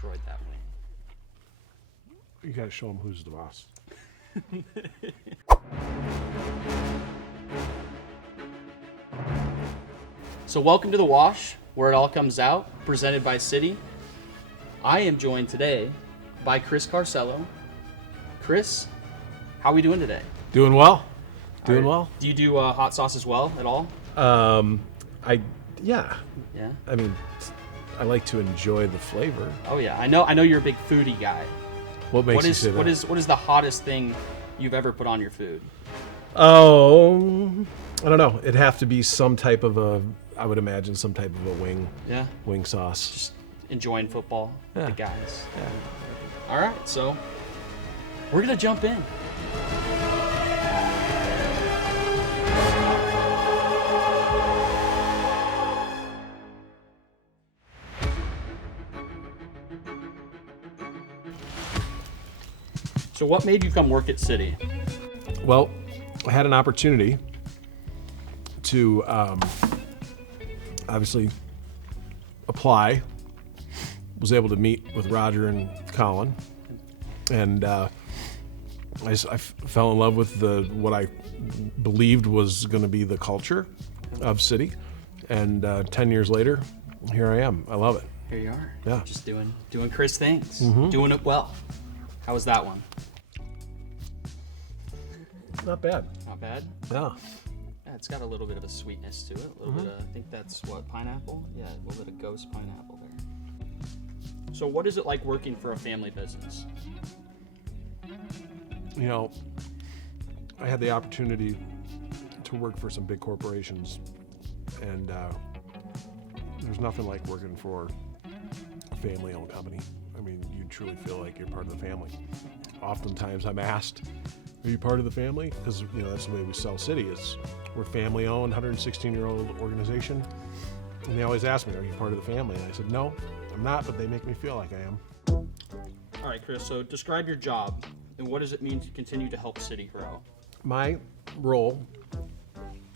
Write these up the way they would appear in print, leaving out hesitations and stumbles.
destroyed that wing? You got to show them who's the boss. So welcome to The Wash, where it all comes out, presented by Citi. I am joined today by Chris Carsello. Chris, how are we doing today? Doing well. Do you do hot sauce as well at all? Yeah. Yeah. I mean, I like to enjoy the flavor. Oh yeah, I know you're a big foodie guy. What makes you say that? What is the hottest thing you've ever put on your food? Oh, I don't know. It'd have to be some type of I would imagine some type of a wing. Yeah. Wing sauce. Just enjoying football with the guys. Yeah. All right, so we're gonna jump in. So what made you come work at Citi? Well, I had an opportunity to obviously apply. Was able to meet with Roger and Colin, and I fell in love with what I believed was going to be the culture of Citi. And 10 years later, here I am. I love it. Here you are. Yeah. Just doing Chris things. Mm-hmm. Doing it well. How was that one? Not bad. Not bad? Yeah. Yeah, it's got a little bit of a sweetness to it. A little bit of, I think that's what, pineapple? Yeah, a little bit of ghost pineapple there. So what is it like working for a family business? You know, I had the opportunity to work for some big corporations, and there's nothing like working for a family-owned company. I mean, you truly feel like you're part of the family. Oftentimes I'm asked, are you part of the family? Because, you know, that's the way we sell Citi is we're family-owned, 116-year-old organization. And they always ask me, are you part of the family? And I said, no, I'm not, but they make me feel like I am. All right, Chris, so describe your job and what does it mean to continue to help Citi grow? My role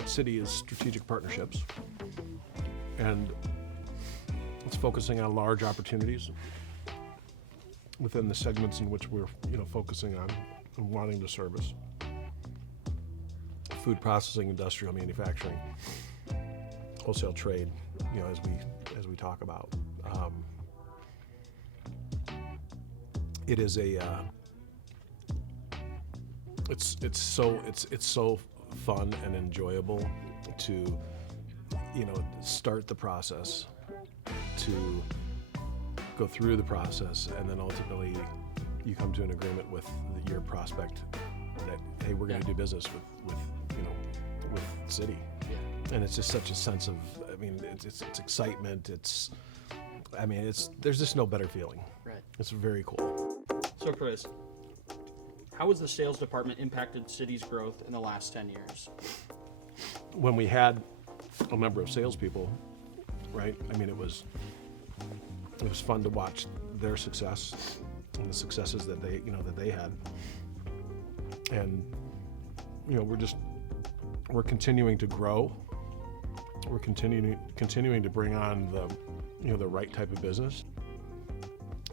at Citi is strategic partnerships, and it's focusing on large opportunities within the segments in which we're, focusing on and wanting to service: food processing, industrial manufacturing, wholesale trade. As we talk about, it is it's so fun and enjoyable to start the process, to go through the process, and then ultimately you come to an agreement with your prospect that, hey, we're going to do business with Citi. Yeah. And it's just such a sense of, it's excitement. There's just no better feeling. Right. It's very cool. So Chris, how has the sales department impacted Citi's growth in the last 10 years? When we had a number of salespeople, right? It was fun to watch their success and the successes that they had. And we're continuing to grow. We're continuing to bring on the right type of business.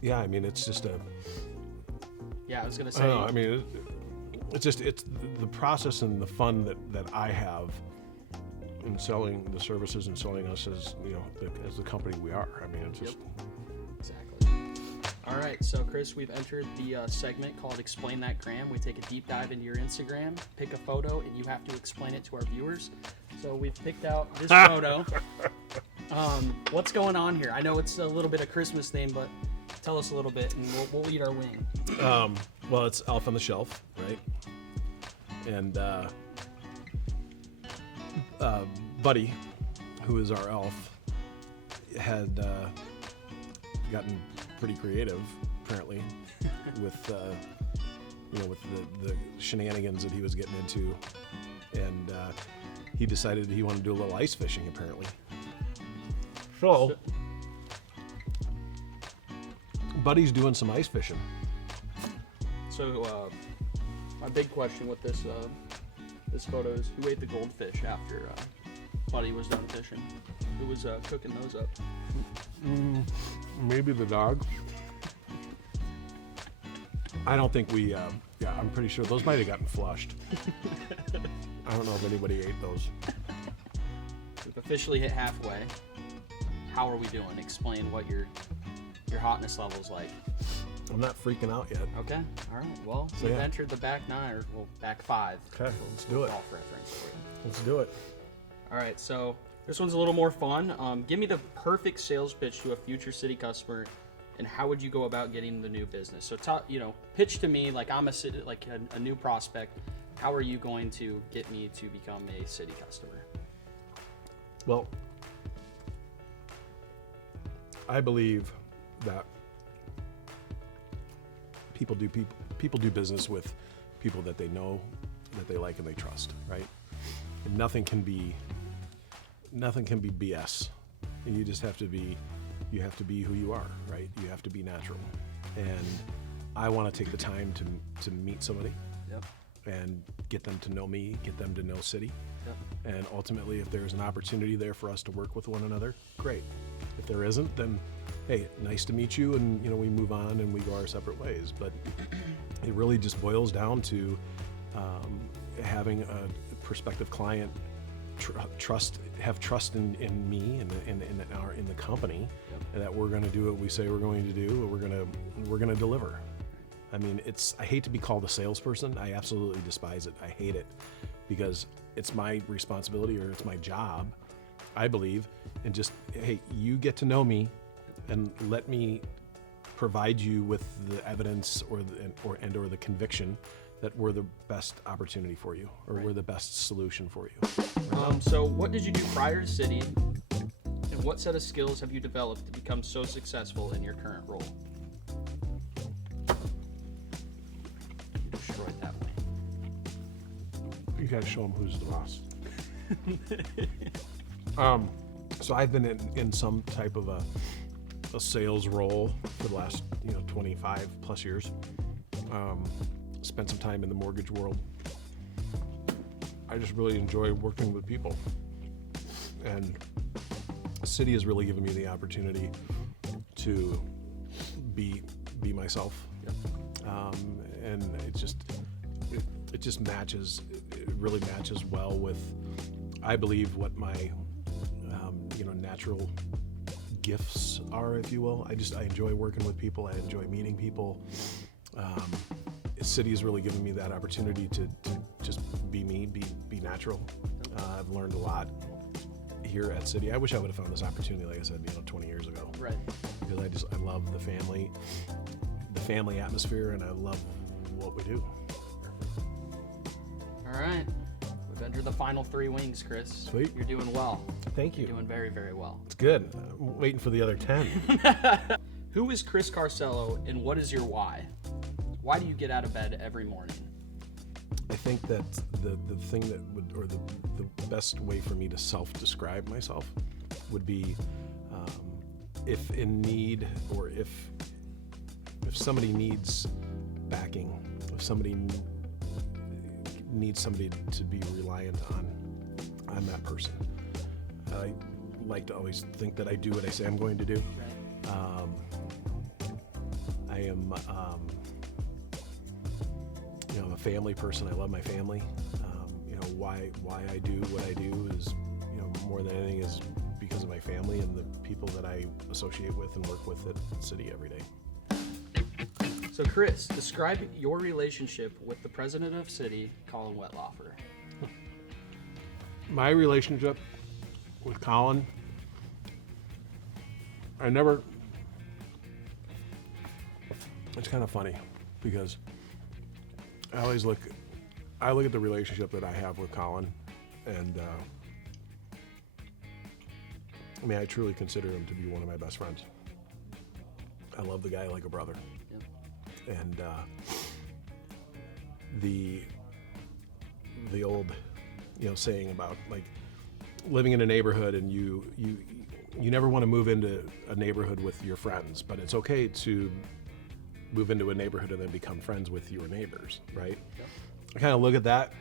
Yeah, it's just a. Yeah, I was gonna say. It's the process and the fun that I have in selling the services and selling us as as the company we are. It's just. Yep. Exactly. All right, so Chris, we've entered the segment called Explain That Gram. We take a deep dive into your Instagram, pick a photo, and you have to explain it to our viewers. So we've picked out this photo. What's going on here? I know it's a little bit of Christmas theme, but tell us a little bit, and we'll eat our wing. Well, it's Elf on the Shelf, right? And Buddy, who is our elf, had gotten pretty creative, apparently, with the shenanigans that he was getting into, and he decided he wanted to do a little ice fishing, apparently. So Buddy's doing some ice fishing. So my big question with this photo is, who ate the goldfish after Buddy was done fishing? Who was cooking those up? Maybe the dog. I don't think we, yeah, I'm pretty sure those might have gotten flushed. I don't know if anybody ate those. We've officially hit halfway. How are we doing? Explain what your hotness level's like. I'm not freaking out yet. Okay. All right. Well, So, we've yeah. entered the back 9, or well, back 5. Okay, let's do it. Golf reference for you. Let's do it. All right. So this one's a little more fun. Give me the perfect sales pitch to a future city customer, and how would you go about getting the new business? So, pitch to me like I'm a new prospect. How are you going to get me to become a city customer? Well, I believe that people do business with people that they know, that they like, and they trust, right? And nothing can be BS. And you just have to be who you are, right? You have to be natural. And I want to take the time to meet somebody. Yep. And get them to know me, get them to know City. Yep. And ultimately, if there's an opportunity there for us to work with one another, great. If there isn't, then hey, nice to meet you, and we move on and we go our separate ways. But it really just boils down to having a prospective client have trust in me and in the company, Yep. and that we're going to do what we say we're going to do, and we're going to deliver. I mean, I hate to be called a salesperson. I absolutely despise it. I hate it because it's my responsibility, or it's my job, I believe. And just, hey, you get to know me and let me provide you with the evidence or the conviction that we're the best opportunity for you, or Right. we're the best solution for you. So what did you do prior to City, and what set of skills have you developed to become so successful in your current role? You destroyed that one. You gotta show them who's the boss. So I've been in some type of a sales role for the last 25 plus years. Spent some time in the mortgage world. I just really enjoy working with people, and City has really given me the opportunity to be myself. Yep. And it just matches. It really matches well with, I believe, what my natural gifts are, if you will. I enjoy working with people. I enjoy meeting people. City has really given me that opportunity to just be me, be natural. I've learned a lot here at City. I wish I would have found this opportunity, like I said, 20 years ago. Right. Because I love the family atmosphere, and I love what we do. All right. We've entered the final 3 wings, Chris. Sweet. You're doing well. Thank You're you. doing very, very well. It's good. I'm waiting for the other 10. Who is Chris Carsello, and what is your why? Why do you get out of bed every morning? I think that the thing that would, or the best way for me to self-describe myself would be if in need, or if somebody needs backing, if somebody needs somebody to be reliant on, I'm that person. I like to always think that I do what I say I'm going to do. Right. I am I'm a family person. I love my family. Why I do what I do is, more than anything, is because of my family and the people that I associate with and work with at City every day. So, Chris, describe your relationship with the president of City, Colin Wetlaufer. My relationship with Colin, it's kind of funny because I look at the relationship that I have with Colin, and I truly consider him to be one of my best friends. I love the guy like a brother. Yep. And the old saying about like living in a neighborhood, and you never want to move into a neighborhood with your friends, but it's okay to move into a neighborhood and then become friends with your neighbors, right? Yep. I kind of look at that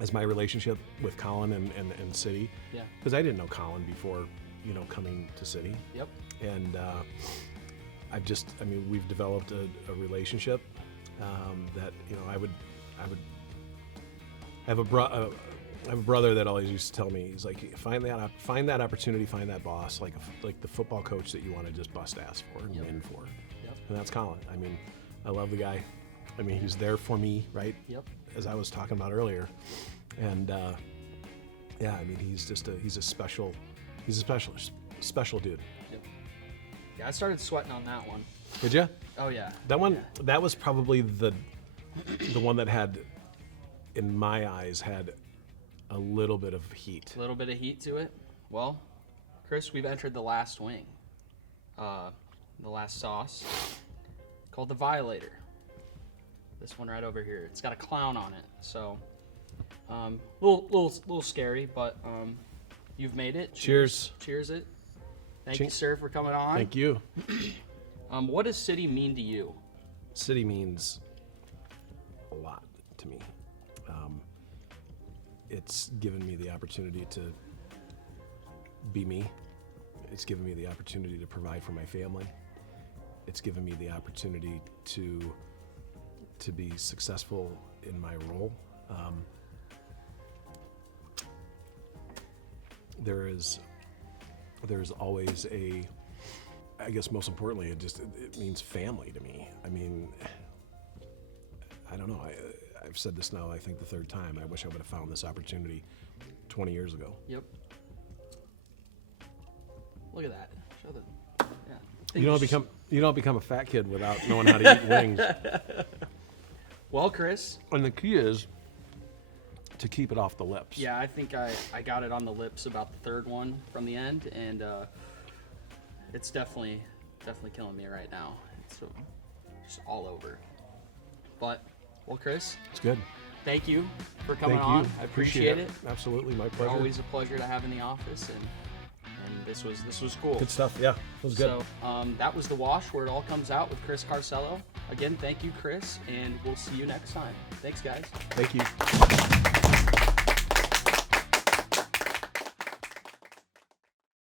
as my relationship with Colin and City. Yeah. Because I didn't know Colin before, coming to City. Yep. And we've developed a relationship. that I have a brother that always used to tell me, he's like, find that opportunity, find that boss, like the football coach that you want to just bust ass for and win for. Yep. And that's Colin. I mean, I love the guy. I mean, he's there for me, right? Yep. As I was talking about earlier. And yeah, I mean, he's a special dude. Yep. Yeah, I started sweating on that one. Did you? Oh yeah. That one, that was probably the one that had, in my eyes, had a little bit of heat. A little bit of heat to it. Well, Chris, we've entered the last wing. The last sauce, called the Violator. This one right over here. It's got a clown on it, so little scary, but you've made it. Cheers. Cheers it. Thank you, sir, for coming on. Thank you. What does city mean to you? City means a lot to me. It's given me the opportunity to be me. It's given me the opportunity to provide for my family. It's given me the opportunity to be successful in my role. There's always I guess most importantly, it means family to me. I mean, I don't know. I've said this now, I think the third time. I wish I would have found this opportunity 20 years ago. Yep. Look at that. Show the. Yeah. You don't become a fat kid without knowing how to eat wings. Well, Chris. And the key is to keep it off the lips. Yeah, I think I got it on the lips about the third one from the end, and it's definitely killing me right now. It's just all over. But, well, Chris. It's good. Thank you for coming Thank on. you. I appreciate it. Absolutely, my pleasure. Always a pleasure to have in the office, and this was cool. Good stuff. Yeah, it was good. So that was The Wash, where it all comes out with Chris Carsello. Again, thank you, Chris, and we'll see you next time. Thanks, guys. Thank you.